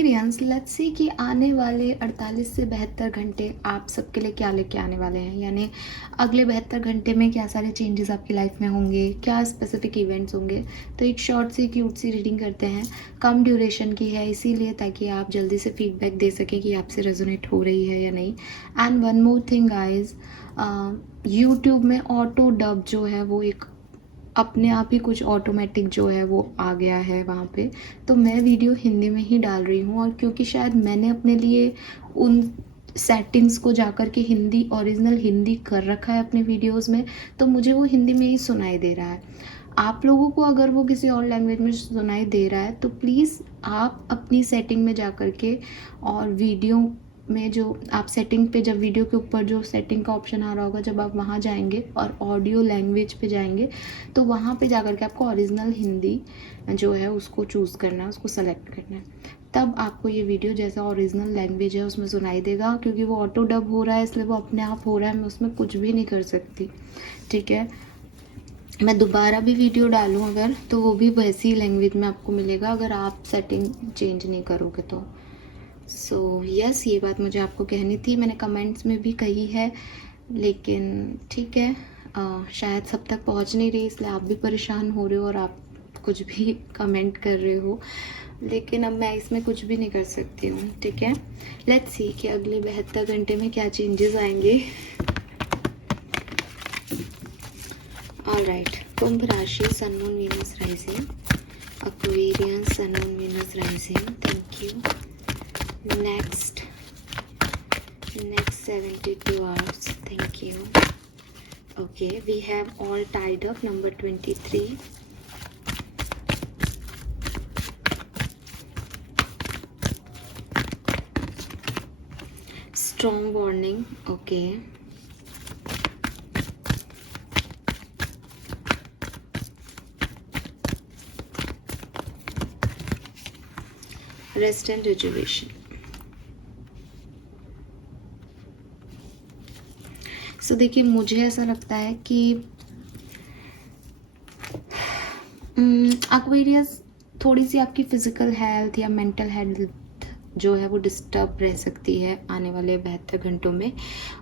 Aquarians, let's see कि आने वाले 48 से 72 घंटे आप सबके लिए क्या लेके आने वाले हैं। यानी अगले 72 घंटे में क्या सारे चेंजेस आपकी लाइफ में होंगे, क्या स्पेसिफिक इवेंट्स होंगे। तो एक शॉर्ट सी क्यूट सी रीडिंग करते हैं, कम ड्यूरेशन की है इसीलिए ताकि आप जल्दी से फीडबैक दे सकें कि आपसे रेजोनेट हो रही है या नहीं। And one more thing guys, YouTube में ऑटो डब जो है वो एक अपने आप ही कुछ ऑटोमेटिक जो है वो आ गया है वहाँ पे। तो मैं वीडियो हिंदी में ही डाल रही हूँ, और क्योंकि शायद मैंने अपने लिए उन सेटिंग्स को जाकर के हिंदी ओरिजिनल हिंदी कर रखा है अपने वीडियोस में, तो मुझे वो हिंदी में ही सुनाई दे रहा है। आप लोगों को अगर वो किसी और लैंग्वेज में सुनाई दे रहा है तो प्लीज़ आप अपनी सेटिंग में जा कर के, और वीडियो में जो आप सेटिंग पे, जब वीडियो के ऊपर जो सेटिंग का ऑप्शन आ रहा होगा, जब आप वहाँ जाएंगे और ऑडियो लैंग्वेज पे जाएंगे तो वहाँ पे जा कर के आपको ओरिजिनल हिंदी जो है उसको चूज़ करना है, उसको सेलेक्ट करना है। तब आपको ये वीडियो जैसा ओरिजिनल लैंग्वेज है उसमें सुनाई देगा। क्योंकि वो ऑटो डब हो रहा है इसलिए वो अपने आप हो रहा है, मैं उसमें कुछ भी नहीं कर सकती। ठीक है, मैं दोबारा भी वीडियो डालूँ अगर, तो वो भी वैसी लैंग्वेज में आपको मिलेगा अगर आप सेटिंग चेंज नहीं करोगे तो। सो यस, ये बात मुझे आपको कहनी थी, मैंने कमेंट्स में भी कही है, लेकिन ठीक है, शायद सब तक पहुंच नहीं रही इसलिए आप भी परेशान हो रहे हो और आप कुछ भी कमेंट कर रहे हो, लेकिन अब मैं इसमें कुछ भी नहीं कर सकती हूँ। ठीक है, लेट्स सी कि अगले 72 घंटे में क्या चेंजेस आएंगे। ऑलराइट, कुंभ राशि, sun moon Venus rising, Aquarius sun moon Venus rising, thank you. next 72 hours, thank you. Okay, we have all tied up. Number 23, strong warning. Okay, rest and rejuvenation. सो देखिए, मुझे ऐसा लगता है कि एक्वेरियस थोड़ी सी आपकी फिजिकल हेल्थ या mental health जो है वो डिस्टर्ब रह सकती है आने वाले 72 घंटों में,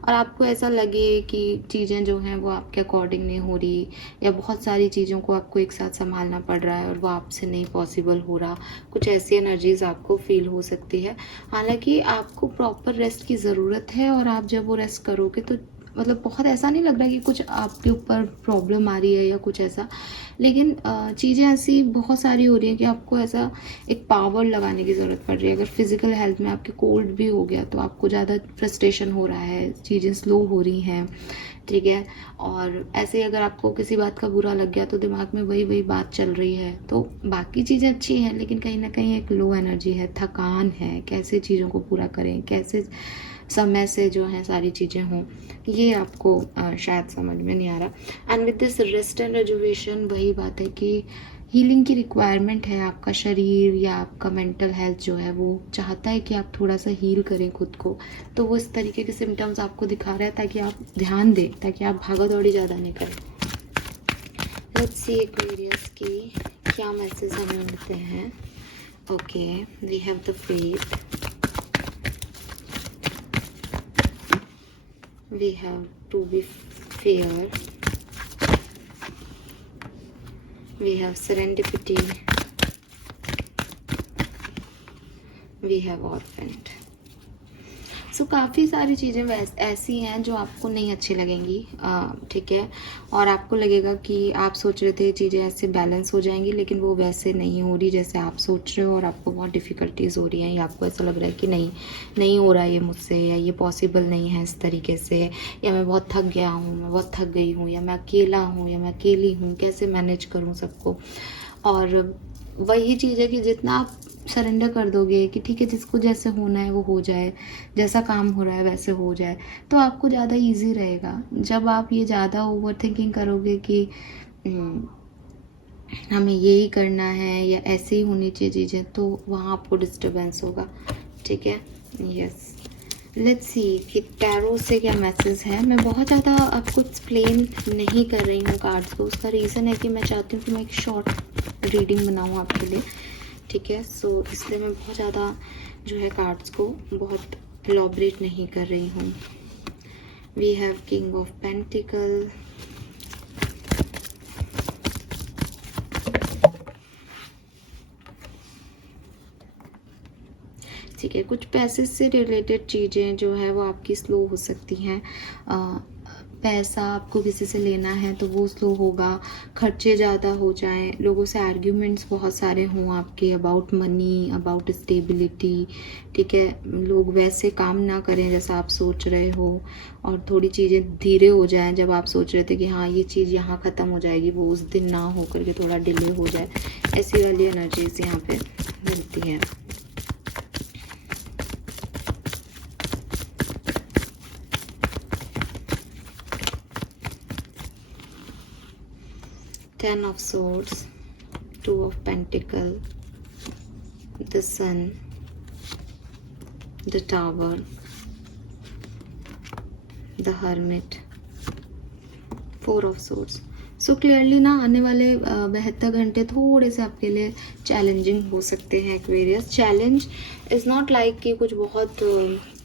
और आपको ऐसा लगे कि चीज़ें जो हैं वो आपके अकॉर्डिंग नहीं हो रही, या बहुत सारी चीज़ों को आपको एक साथ संभालना पड़ रहा है और वो आपसे नहीं पॉसिबल हो रहा। कुछ ऐसी एनर्जीज आपको फील हो सकती है। हालांकि आपको प्रॉपर रेस्ट की ज़रूरत है, और आप जब वो रेस्ट करोगे तो मतलब बहुत ऐसा नहीं लग रहा कि कुछ आपके ऊपर प्रॉब्लम आ रही है या कुछ ऐसा, लेकिन चीज़ें ऐसी बहुत सारी हो रही हैं कि आपको ऐसा एक पावर लगाने की ज़रूरत पड़ रही है। अगर फिजिकल हेल्थ में आपके कोल्ड भी हो गया तो आपको ज़्यादा फ्रस्ट्रेशन हो रहा है, चीज़ें स्लो हो रही हैं। ठीक है, और ऐसे अगर आपको किसी बात का बुरा लग गया तो दिमाग में वही वही बात चल रही है। तो बाकी चीज़ें अच्छी हैं, लेकिन कहीं ना कहीं एक लो एनर्जी है, थकान है, कैसे चीज़ों को पूरा करें, कैसे समय से जो है सारी चीज़ें हों, ये आपको शायद समझ में नहीं आ रहा। And with this rest and rejuvenation, वही बात है कि हीलिंग की रिक्वायरमेंट है। आपका शरीर या आपका मेंटल हेल्थ जो है वो चाहता है कि आप थोड़ा सा हील करें खुद को, तो वो इस तरीके के सिम्टम्स आपको दिखा रहा है ताकि आप ध्यान दें, ताकि आप भागा दौड़ी ज़्यादा नहीं करें। लेट्स सी एक्वेरियस की क्या मैसेज हमें मिलते हैं। Okay, we have the faith, we have to be fair, we have serendipity, we have orphaned. सो काफ़ी सारी चीज़ें ऐसी हैं जो आपको नहीं अच्छी लगेंगी। ठीक है, और आपको लगेगा कि आप सोच रहे थे चीज़ें ऐसे बैलेंस हो जाएंगी, लेकिन वो वैसे नहीं हो रही जैसे आप सोच रहे हो, और आपको बहुत डिफ़िकल्टीज़ हो रही हैं, या आपको ऐसा लग रहा है कि नहीं हो रहा है ये मुझसे, या ये पॉसिबल नहीं है इस तरीके से, या मैं बहुत थक गया हूँ, मैं बहुत थक गई हूँ, या मैं अकेला हूँ, या मैं अकेली हूँ, कैसे मैनेज करूँ सबको। और वही चीज़ है कि जितना आप सरेंडर कर दोगे कि ठीक है, जिसको जैसे होना है वो हो जाए, जैसा काम हो रहा है वैसे हो जाए, तो आपको ज़्यादा इजी रहेगा। जब आप ये ज़्यादा ओवर थिंकिंग करोगे कि हमें यही करना है या ऐसे ही होनी चाहिए चीज़ें, तो वहाँ आपको डिस्टर्बेंस होगा। ठीक है, यस, लेट्स सी कि टैरो से क्या मैसेज है। मैं बहुत ज़्यादा आपको एक्सप्लेन नहीं कर रही हूँ कार्ड्स को, उसका रीज़न है कि मैं चाहती हूँ कि मैं एक शॉर्ट रीडिंग बनाऊँ आपके लिए, ठीक है। सो इसलिए मैं बहुत ज़्यादा जो है कार्ड्स को बहुत एलॉबरेट नहीं कर रही हूँ। We have king of pentacles, ठीक है। कुछ पैसे से रिलेटेड चीज़ें जो है वो आपकी स्लो हो सकती हैं। पैसा आपको किसी से लेना है तो वो स्लो होगा, खर्चे ज़्यादा हो जाएं, लोगों से आर्ग्यूमेंट्स बहुत सारे हों आपके अबाउट मनी, अबाउट स्टेबिलिटी, ठीक है। लोग वैसे काम ना करें जैसा आप सोच रहे हो, और थोड़ी चीज़ें धीरे हो जाएं। जब आप सोच रहे थे कि हाँ ये चीज़ यहाँ ख़त्म हो जाएगी, वो उस दिन ना हो करके थोड़ा डिले हो जाए, ऐसी वाली एनर्जीज यहाँ पे मिलती है। Ten of Swords, Two of Pentacles, the Sun, the Tower, the Hermit, Four of Swords. So clearly ना आने वाले 72 घंटे थोड़े से आपके लिए चैलेंजिंग हो सकते हैं Aquarius. Challenge is not like कि कुछ बहुत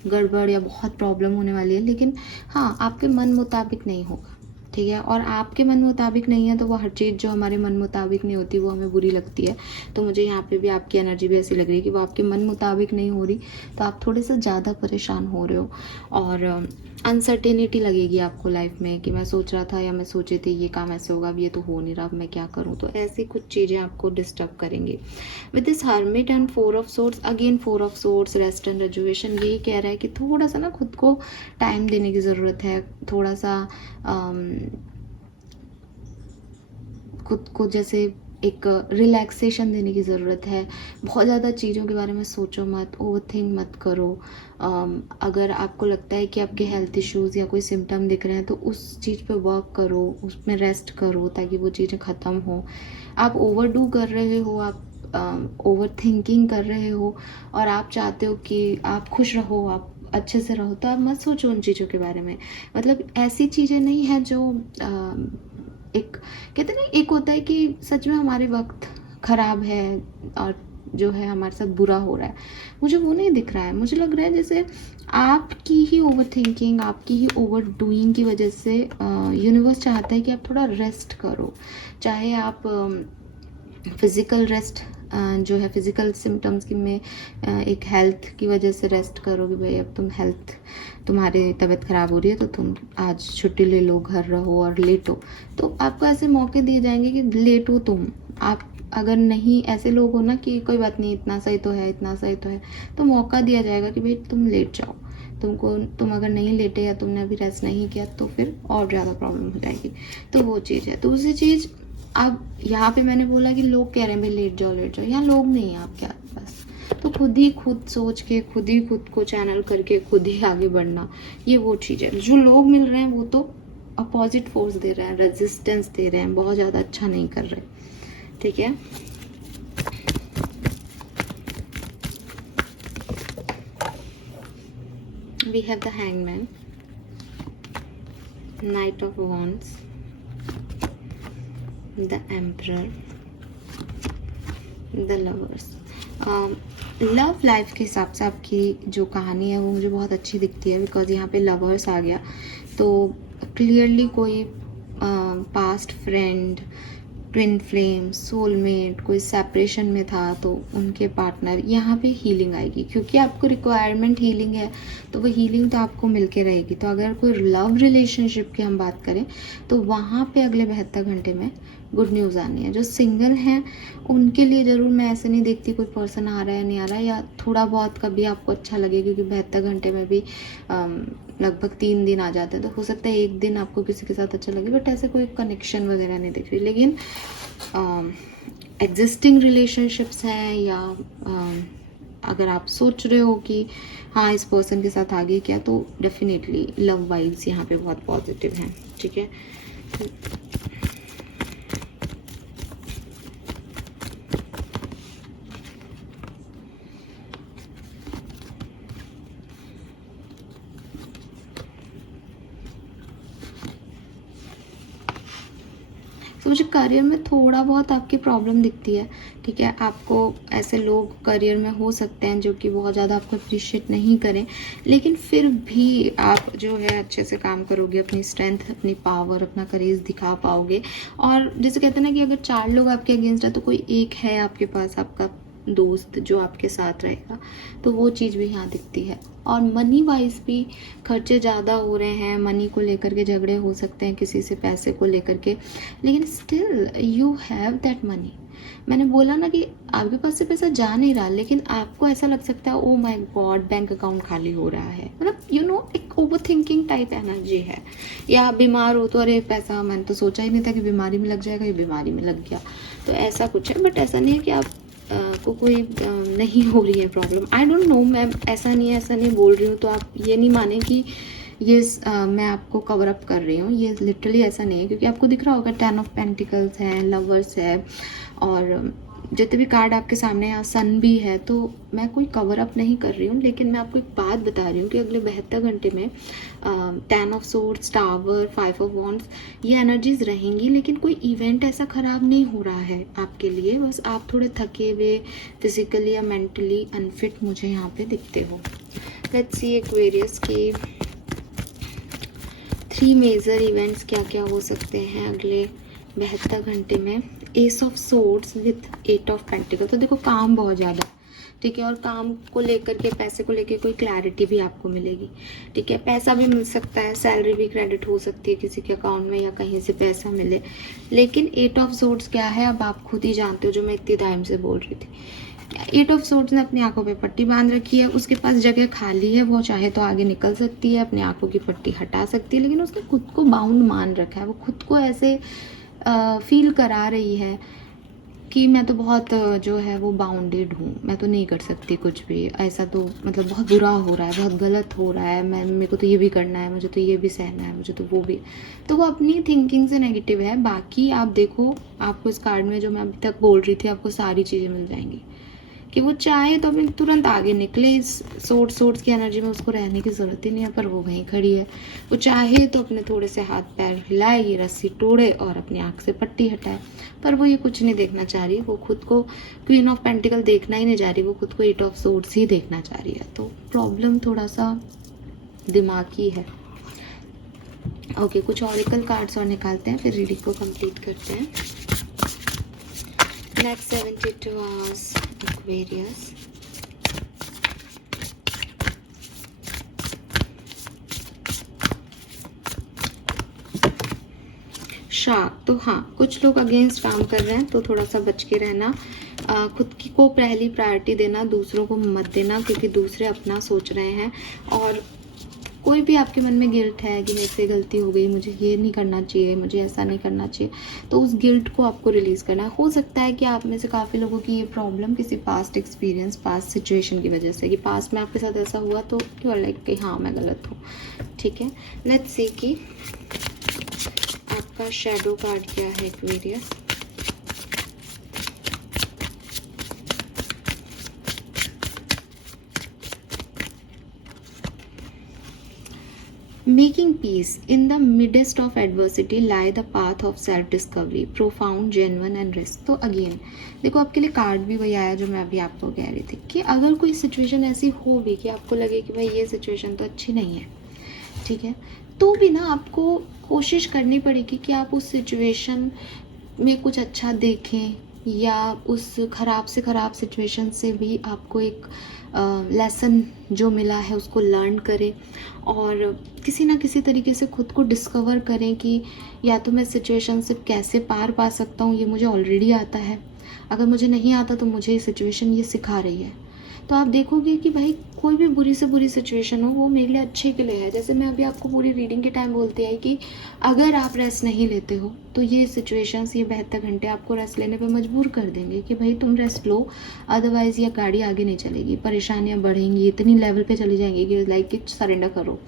गड़बड़ या बहुत प्रॉब्लम होने वाली है, लेकिन हाँ आपके मन मुताबिक नहीं होगा, ठीक है। और आपके मन मुताबिक नहीं है तो वो हर चीज़ जो हमारे मन मुताबिक नहीं होती वो हमें बुरी लगती है। तो मुझे यहाँ पे भी आपकी एनर्जी भी ऐसी लग रही है कि वो आपके मन मुताबिक नहीं हो रही, तो आप थोड़े से ज़्यादा परेशान हो रहे हो, और अनसर्टेनिटी लगेगी आपको लाइफ में कि मैं सोच रहा था या मैं सोचे थे ये काम ऐसे होगा, अब ये तो हो नहीं रहा, अब मैं क्या करूँ। तो ऐसी कुछ चीज़ें आपको डिस्टर्ब करेंगी। With this hermit and four of swords, again four of swords, rest and rejuvenation, यही कह रहा है कि थोड़ा सा ना खुद को टाइम देने की ज़रूरत है, थोड़ा सा खुद को जैसे एक रिलैक्सेशन देने की ज़रूरत है। बहुत ज़्यादा चीज़ों के बारे में सोचो मत, ओवरथिंक मत करो। अगर आपको लगता है कि आपके हेल्थ इश्यूज़ या कोई सिम्टम दिख रहे हैं तो उस चीज़ पे वर्क करो, उसमें रेस्ट करो ताकि वो चीज़ें ख़त्म हो। आप ओवरडू कर रहे हो, आप ओवर थिंकिंग कर रहे हो, और आप चाहते हो कि आप खुश रहो, आप अच्छे से रहो, तो आप मत सोचो उन चीज़ों के बारे में। मतलब ऐसी चीज़ें नहीं है जो एक कहते हैं ना, एक होता है कि सच में हमारे वक्त ख़राब है और जो है हमारे साथ बुरा हो रहा है, मुझे वो नहीं दिख रहा है। मुझे लग रहा है जैसे आपकी ही ओवर थिंकिंग, आपकी ही ओवर डूइंग की वजह से यूनिवर्स चाहता है कि आप थोड़ा रेस्ट करो। चाहे आप फिज़िकल रेस्ट जो है फिज़िकल सिम्टम्स की में एक हेल्थ की वजह से रेस्ट करो कि भाई अब तुम हेल्थ, तुम्हारी तबीयत ख़राब हो रही है तो तुम आज छुट्टी ले लो, घर रहो और लेटो। तो आपको ऐसे मौके दिए जाएंगे कि लेटो तुम। आप अगर नहीं ऐसे लोग हो ना कि कोई बात नहीं, इतना सही तो है, इतना सही तो है, तो मौका दिया जाएगा कि भाई तुम लेट जाओ। तुम अगर नहीं लेटे या तुमने अभी रेस्ट नहीं किया तो फिर और ज़्यादा प्रॉब्लम हो जाएगी। तो वो चीज़ है। दूसरी चीज़, अब यहाँ पे मैंने बोला कि लोग कह रहे हैं भाई लेट जाओ लेट जाओ, यहाँ लोग नहीं है आपके आसपास, तो खुद ही खुद सोच के, खुद ही खुद को चैनल करके, खुद ही आगे बढ़ना, ये वो चीज़ है। जो लोग मिल रहे हैं वो तो अपोजिट फोर्स दे रहे हैं, रेजिस्टेंस दे रहे हैं, बहुत ज़्यादा अच्छा नहीं कर रहे, ठीक है। We have the hangman, knight of wands, the emperor, the lovers. Love life के हिसाब से आपकी जो कहानी है वो मुझे बहुत अच्छी दिखती है, बिकॉज यहाँ पे लवर्स आ गया तो क्लियरली कोई past friend, twin flame, soulmate, कोई सेपरेशन में था तो उनके पार्टनर, यहाँ पे हीलिंग आएगी क्योंकि आपको रिक्वायरमेंट हीलिंग है, तो वो हीलिंग तो आपको मिलके रहेगी। तो अगर कोई लव रिलेशनशिप की हम बात करें तो वहाँ पे अगले 72 घंटे में गुड न्यूज़ आनी है। जो सिंगल हैं उनके लिए ज़रूर, मैं ऐसे नहीं देखती कोई पर्सन आ रहा है नहीं आ रहा है, या थोड़ा बहुत कभी आपको अच्छा लगे, क्योंकि 72 घंटे में भी लगभग 3 दिन आ जाते हैं, तो हो सकता है एक दिन आपको किसी के साथ अच्छा लगे, बट ऐसे कोई कनेक्शन वगैरह नहीं दिख रही। लेकिन एग्जिस्टिंग रिलेशनशिप्स हैं, या अगर आप सोच रहे हो कि हाँ इस पर्सन के साथ आगे क्या, तो डेफिनेटली लव वाइब्स यहाँ पे बहुत पॉजिटिव हैं, ठीक है। तो मुझे करियर में थोड़ा बहुत आपकी प्रॉब्लम दिखती है, ठीक है। आपको ऐसे लोग करियर में हो सकते हैं जो कि बहुत ज़्यादा आपको अप्रिशिएट नहीं करें, लेकिन फिर भी आप जो है अच्छे से काम करोगे, अपनी स्ट्रेंथ, अपनी पावर, अपना करेज दिखा पाओगे। और जैसे कहते हैं ना कि अगर 4 लोग आपके अगेंस्ट है तो कोई एक है आपके पास, आपका दोस्त जो आपके साथ रहेगा, तो वो चीज़ भी यहाँ दिखती है। और मनी वाइज भी खर्चे ज़्यादा हो रहे हैं, मनी को लेकर के झगड़े हो सकते हैं किसी से, पैसे को लेकर के, लेकिन still you have that money. मैंने बोला ना कि आपके पास से पैसा जा नहीं रहा, लेकिन आपको ऐसा लग सकता है oh my God bank account खाली हो रहा है, मतलब एक ओवर थिंकिंग टाइप एनर्जी है। या आप बीमार हो तो अरे पैसा, मैंने तो सोचा ही नहीं था कि बीमारी में लग जाएगा, ये बीमारी में लग गया, तो ऐसा कुछ है। बट ऐसा नहीं है कि आप को कोई नहीं हो रही है प्रॉब्लम, आई डोंट नो, मैं ऐसा नहीं बोल रही हूँ, तो आप ये नहीं माने कि ये मैं आपको कवर अप कर रही हूँ, ये लिटरली ऐसा नहीं है। क्योंकि आपको दिख रहा होगा 10 ऑफ पेंटिकल्स है, लवर्स है, और जितने भी कार्ड आपके सामने यहाँ सन भी है, तो मैं कोई कवर अप नहीं कर रही हूँ, लेकिन मैं आपको एक बात बता रही हूँ कि अगले 72 घंटे में 10 of swords, tower, 5 of wands, ये एनर्जीज रहेंगी, लेकिन कोई इवेंट ऐसा ख़राब नहीं हो रहा है आपके लिए। बस आप थोड़े थके हुए, फिजिकली या मेंटली अनफिट मुझे यहाँ पे दिखते हो। लेट्स सी एक्वेरियस की 3 मेजर इवेंट्स क्या क्या हो सकते हैं अगले 72 घंटे में। S of swords with 8 of pentacle, तो देखो काम बहुत ज़्यादा, ठीक है, और काम को लेकर के, पैसे को लेकर कोई क्लैरिटी भी आपको मिलेगी, ठीक है। पैसा भी मिल सकता है, सैलरी भी क्रेडिट हो सकती है किसी के अकाउंट में, या कहीं से पैसा मिले। लेकिन 8 ऑफ सोर्ड्स क्या है, अब आप खुद ही जानते हो, जो मैं इतनी टाइम से बोल रही थी। 8 ऑफ सोर्ड्स ने अपनी आंखों पे पट्टी बांध रखी है, उसके पास जगह खाली है, वो चाहे तो आगे निकल सकती है, अपनी आंखों की पट्टी हटा सकती है, लेकिन उसने खुद को बाउंड मान रखा है। वो खुद को ऐसे फील करा रही है कि मैं तो बहुत जो है वो बाउंडेड हूँ, मैं तो नहीं कर सकती कुछ भी, ऐसा तो मतलब बहुत बुरा हो रहा है, बहुत गलत हो रहा है, मैं, मेरे को तो ये भी करना है, मुझे तो ये भी सहना है, मुझे तो वो भी। तो वो अपनी थिंकिंग से नेगेटिव है। बाकी आप देखो, आपको इस कार्ड में जो मैं अभी तक बोल रही थी, आपको सारी चीज़ें मिल जाएंगी कि वो चाहे तो अपने तुरंत आगे निकले, इस सोर्स की एनर्जी में उसको रहने की ज़रूरत ही नहीं है, पर वो वहीं खड़ी है। वो चाहे तो अपने थोड़े से हाथ पैर हिलाए, ये रस्सी तोड़े और अपनी आँख से पट्टी हटाए, पर वो ये कुछ नहीं देखना चाह रही। वो खुद को क्वीन ऑफ पेंटिकल देखना ही नहीं चाह रही, वो खुद को 8 ऑफ सोर्ड्स ही देखना चाह रही है। तो प्रॉब्लम थोड़ा सा दिमागी है। ओके, कुछ ऑरिकल कार्ड्स और निकालते हैं, फिर रीडिंग को कंप्लीट करते हैं। Next 72 hours Aquarius. शार्क, तो हाँ, कुछ लोग अगेंस्ट काम कर रहे हैं, तो थोड़ा सा बच के रहना। खुद की को पहली प्रायोरिटी देना, दूसरों को मत देना, क्योंकि दूसरे अपना सोच रहे हैं। और कोई भी आपके मन में गिल्ट है कि मेरे से गलती हो गई, मुझे ये नहीं करना चाहिए, मुझे ऐसा नहीं करना चाहिए, तो उस गिल्ट को आपको रिलीज़ करना है। हो सकता है कि आप में से काफ़ी लोगों की ये प्रॉब्लम किसी पास्ट एक्सपीरियंस, पास्ट सिचुएशन की वजह से, कि पास्ट में आपके साथ ऐसा हुआ, तो यू आर लाइक कि हाँ मैं गलत हूँ, ठीक है। लेट्स सी कि आपका शैडो कार्ड क्या है Aquarius. Making peace in the midst of adversity lie the path of self-discovery, profound, genuine and risk। तो अगेन देखो, आपके लिए कार्ड भी वही आया जो मैं अभी आपको कह रही थी, कि अगर कोई सिचुएशन ऐसी हो भी कि आपको लगे कि भाई ये सिचुएशन तो अच्छी नहीं है, ठीक है, तो भी ना आपको कोशिश करनी पड़ेगी कि आप उस सिचुएशन में कुछ अच्छा देखें, या उस ख़राब से ख़राब सिचुएशन से भी आपको एक लेसन जो मिला है उसको लर्न करें, और किसी ना किसी तरीके से खुद को डिस्कवर करें कि या तो मैं सिचुएशन से कैसे पार पा सकता हूँ, ये मुझे ऑलरेडी आता है, अगर मुझे नहीं आता तो मुझे ये सिचुएशन ये सिखा रही है। तो आप देखोगे कि भाई कोई भी बुरी से बुरी सिचुएशन हो, वो मेरे लिए अच्छे के लिए है। जैसे मैं अभी आपको पूरी रीडिंग के टाइम बोलती है कि अगर आप रेस्ट नहीं लेते हो तो ये सिचुएशंस, ये 72 घंटे आपको रेस्ट लेने पे मजबूर कर देंगे कि भाई तुम रेस्ट लो, अदरवाइज़ ये गाड़ी आगे नहीं चलेगी, परेशानियाँ बढ़ेंगी, इतनी लेवल पे चली जाएंगी कि लाइक कि सरेंडर करो,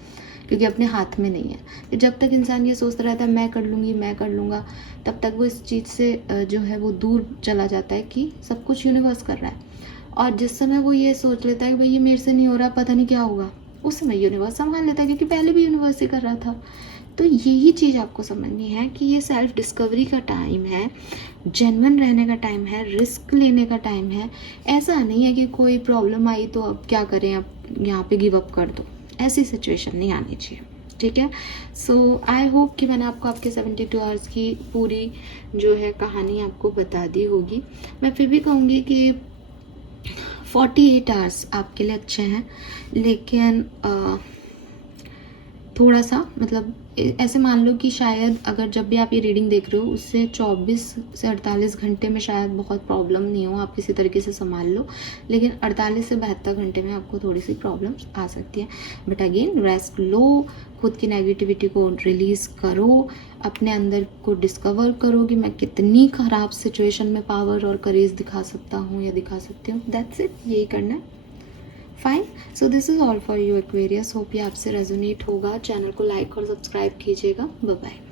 क्योंकि अपने हाथ में नहीं है। जब तक इंसान ये सोचता रहता है मैं कर लूँगी, मैं कर लूँगा, तब तक वो इस चीज़ से जो है वो दूर चला जाता है कि सब कुछ यूनिवर्स कर रहा है। और जिस समय वो ये सोच लेता है कि भाई ये मेरे से नहीं हो रहा, पता नहीं क्या होगा, उस समय यूनिवर्स संभाल लेता है, क्योंकि पहले भी यूनिवर्स ही कर रहा था। तो यही चीज़ आपको समझनी है कि ये सेल्फ डिस्कवरी का टाइम है, जेन्युइन रहने का टाइम है, रिस्क लेने का टाइम है। ऐसा नहीं है कि कोई प्रॉब्लम आई तो अब क्या करें, अब यहाँ पे गिव अप कर दो, ऐसी सिचुएशन नहीं आनी चाहिए, ठीक है। सो आई होप कि मैंने आपको आपके 72 आवर्स की पूरी जो है कहानी आपको बता दी होगी। मैं फिर भी कहूँगी कि 48 आवर्स आपके लिए अच्छे हैं, लेकिन थोड़ा सा मतलब ऐसे मान लो कि शायद अगर जब भी आप ये रीडिंग देख रहे हो उससे 24 से 48 घंटे में शायद बहुत प्रॉब्लम नहीं हो, आप किसी तरीके से संभाल लो, लेकिन 48 से 72 घंटे में आपको थोड़ी सी प्रॉब्लम्स आ सकती है। बट अगेन रेस्ट लो, खुद की नेगेटिविटी को रिलीज़ करो, अपने अंदर को डिस्कवर करो कि मैं कितनी ख़राब सिचुएशन में पावर और करेज दिखा सकता हूँ या दिखा सकती हूँ। दैट्स इट, यही करना है। Fine, so this is all for you Aquarius. Hope ये आपसे रेजोनेट होगा। चैनल को लाइक और सब्सक्राइब कीजिएगा। Bye bye.